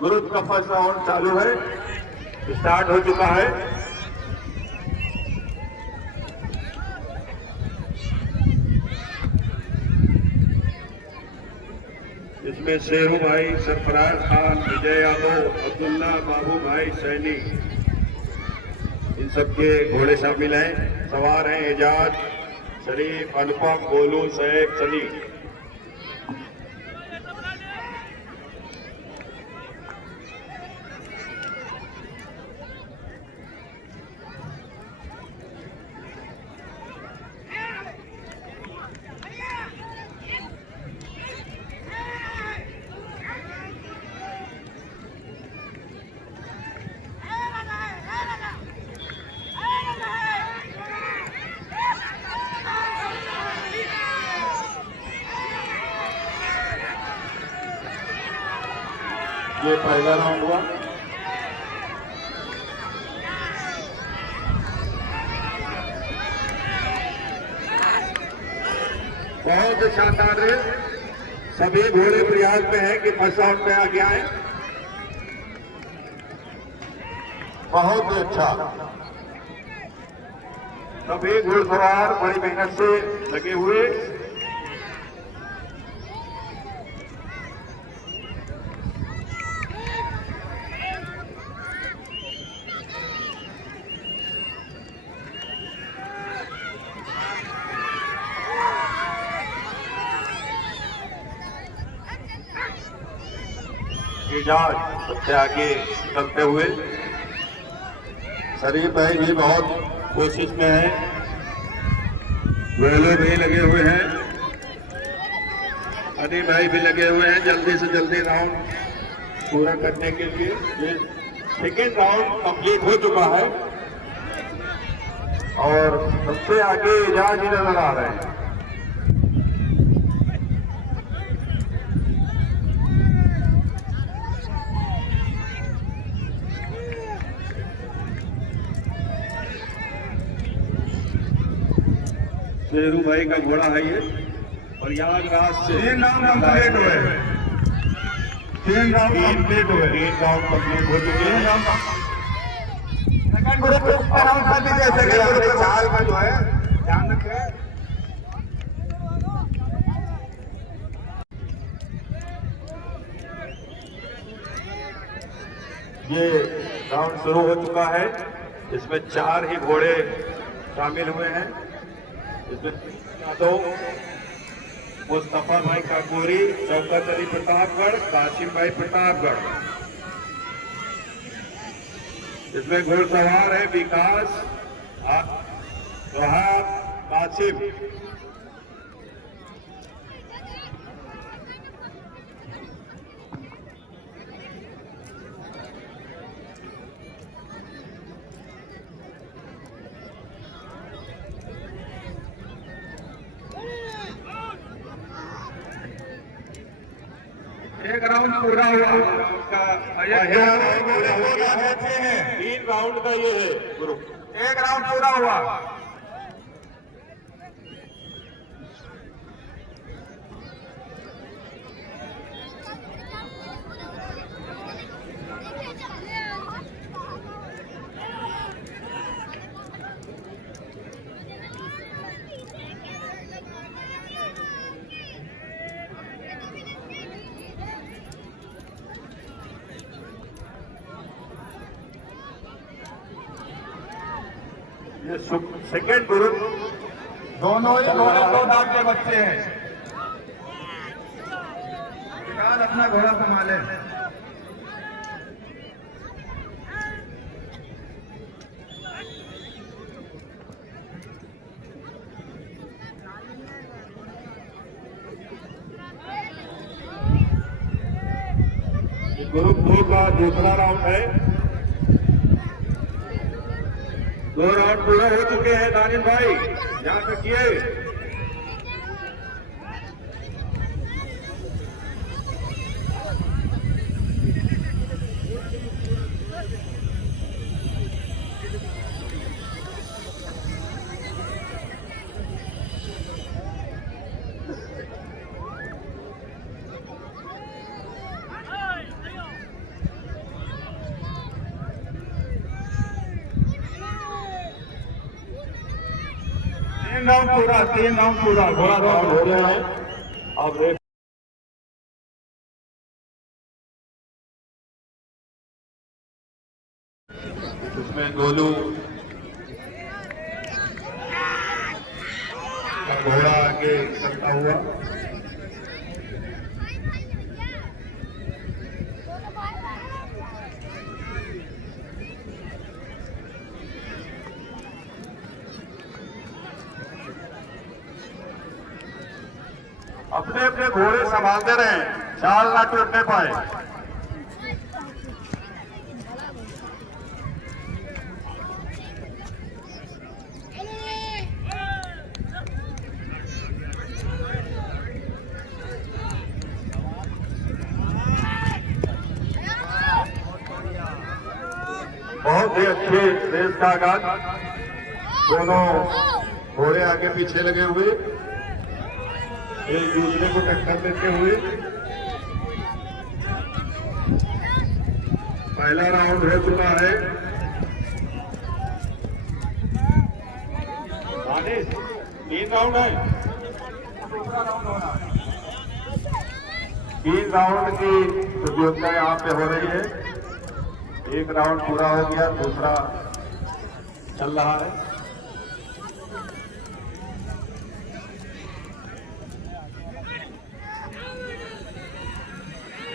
Group का first round चालू है, स्टार्ट हो चुका है। इसमें शेरू भाई, सरफराज खान, विजय यादव, अब्दुल्ला, बाबू भाई सैनी, इन सबके घोड़े शामिल हैं। सवार हैं एजाज, शरीफ, अनुपम, गोलू, सैफ, सनी। ये पहला राउंड हुआ। बहुत शानदार है। सभी घोड़े प्रयास में हैं कि फर्स्ट राउंड में आगे आए। बहुत अच्छा। सभी घुड़सवार बड़ी मेहनत से लगे हुए। एजाज सबसे आगे चलते हुए। शरीफ भाई भी बहुत कोशिश में है। वेलो भी लगे हुए हैं। अली भाई भी लगे हुए हैं जल्दी से जल्दी राउंड पूरा करने के लिए। ये सेकेंड राउंड कंप्लीट हो चुका है और सबसे आगे एजाज ही नजर आ रहे हैं। शेरू भाई का घोड़ा है ये और यादराज से 3 राउंड कंप्लीट हुए। 3 राउंड कंप्लीट हुए। 3 राउंड कंप्लीट हो चुके हैं। सेकंड ग्रुप का राउंड कर दीजिए। सेकंड ग्रुप के चाल का जो है ध्यान रखें। ये राउंड शुरू हो चुका है। इसमें 4 ही घोड़े शामिल हुए हैं। इसमें यादव, मुस्तफा भाई काकोरी, शौकत अली प्रतापगढ़, कासिम भाई प्रतापगढ़। इसमें घुड़सवार है विकास, वहाब, कासिम। एक राउंड पूरा हुआ। 3 राउंड का ये है ग्रुप। एक राउंड पूरा हुआ। ये सेकेंड ग्रुप दोनों ही घोड़े 2 दांत के बच्चे हैं। विकास अपना घोड़ा संभाले। ग्रुप 2 का दूसरा राउंड है। 2 राउंड पूरा हो चुके हैं। दानिश भाई ध्यान रखिए। 3 राउंड पूरा घोड़ा राउंड हो रहे हैं। अब देख इसमें गोलू का घोड़ा आगे चलता हुआ, अपने अपने घोड़े संभालते रहे, चाल ना टूटने पाए। बहुत ही अच्छे रेस का आगाज, दोनों घोड़े आगे पीछे लगे हुए, एक दूसरे को टक्कर देते हुए। पहला राउंड हो चुका है। 3 राउंड है, 3 राउंड की प्रतियोगिता यहाँ पे हो रही है। एक राउंड पूरा हो गया, दूसरा चल रहा है।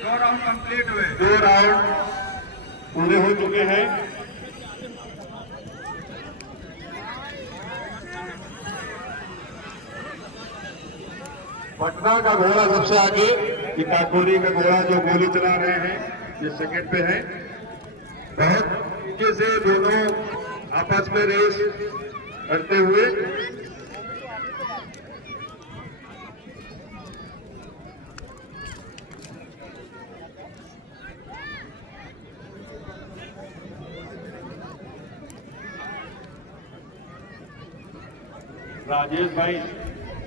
दो राउंड कंप्लीट हुए, 2 राउंड पूरे हो चुके हैं। पटना का घोड़ा सबसे आगे, काकोरी का घोड़ा जो गोली चला रहे हैं ये सेकंड पे है। बहुत तरीके से दोनों आपस में रेस करते हुए राजेश भाई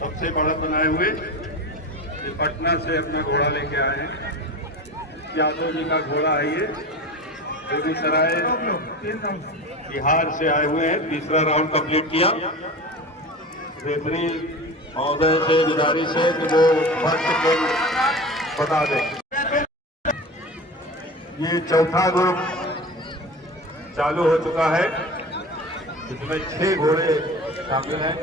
सबसे बड़ा बनाए हुए ये पटना से अपना घोड़ा लेके आए हैं। यादव जी का घोड़ा है ये, बेगूसराय बिहार से आए हुए हैं। तीसरा राउंड कंप्लीट किया। रेफरी महोदय से गुजारिश है कि वो फर्स्ट को बता दें। ये चौथा ग्रुप चालू हो चुका है, इसमें 6 घोड़े शामिल हैं।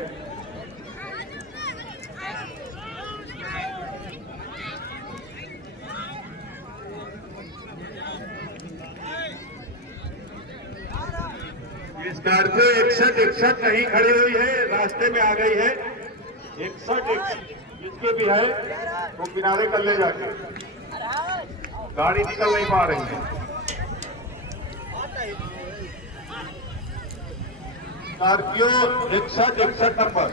स्कॉर्पियो 61 नहीं खड़ी हुई है, रास्ते में आ गई है। 61 जिसके भी है वो किनारे कर ले जाके, गाड़ी निकल नहीं पा रही है। Scorpio 61 number.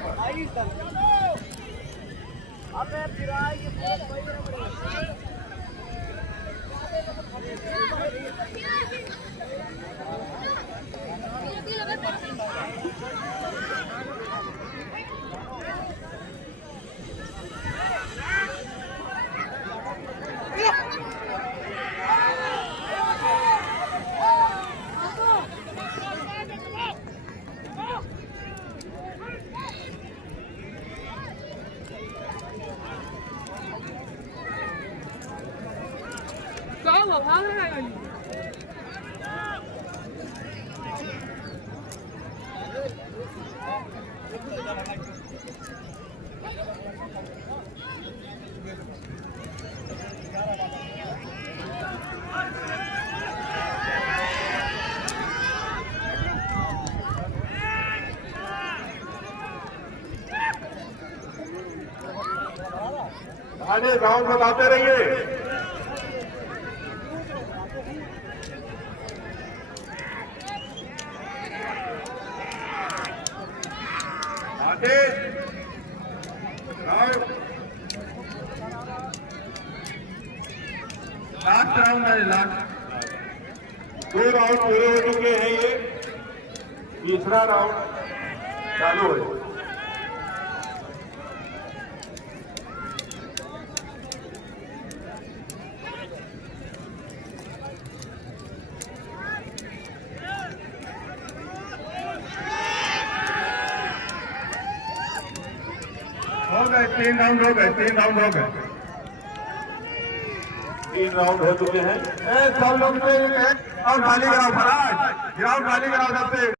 आगे राउंड बताते रहिए। आगे राउंड, लास्ट राउंड है, लास्ट 2 राउंड पूरे हो चुके हैं। ये तीसरा राउंड चालू है। गए, 3 राउंड हो गए, 3 राउंड हो गए। 3 राउंड हो चुके हैं। सब लोग और खाली कराओ, फराज गिराओ, खाली कराओ सबसे।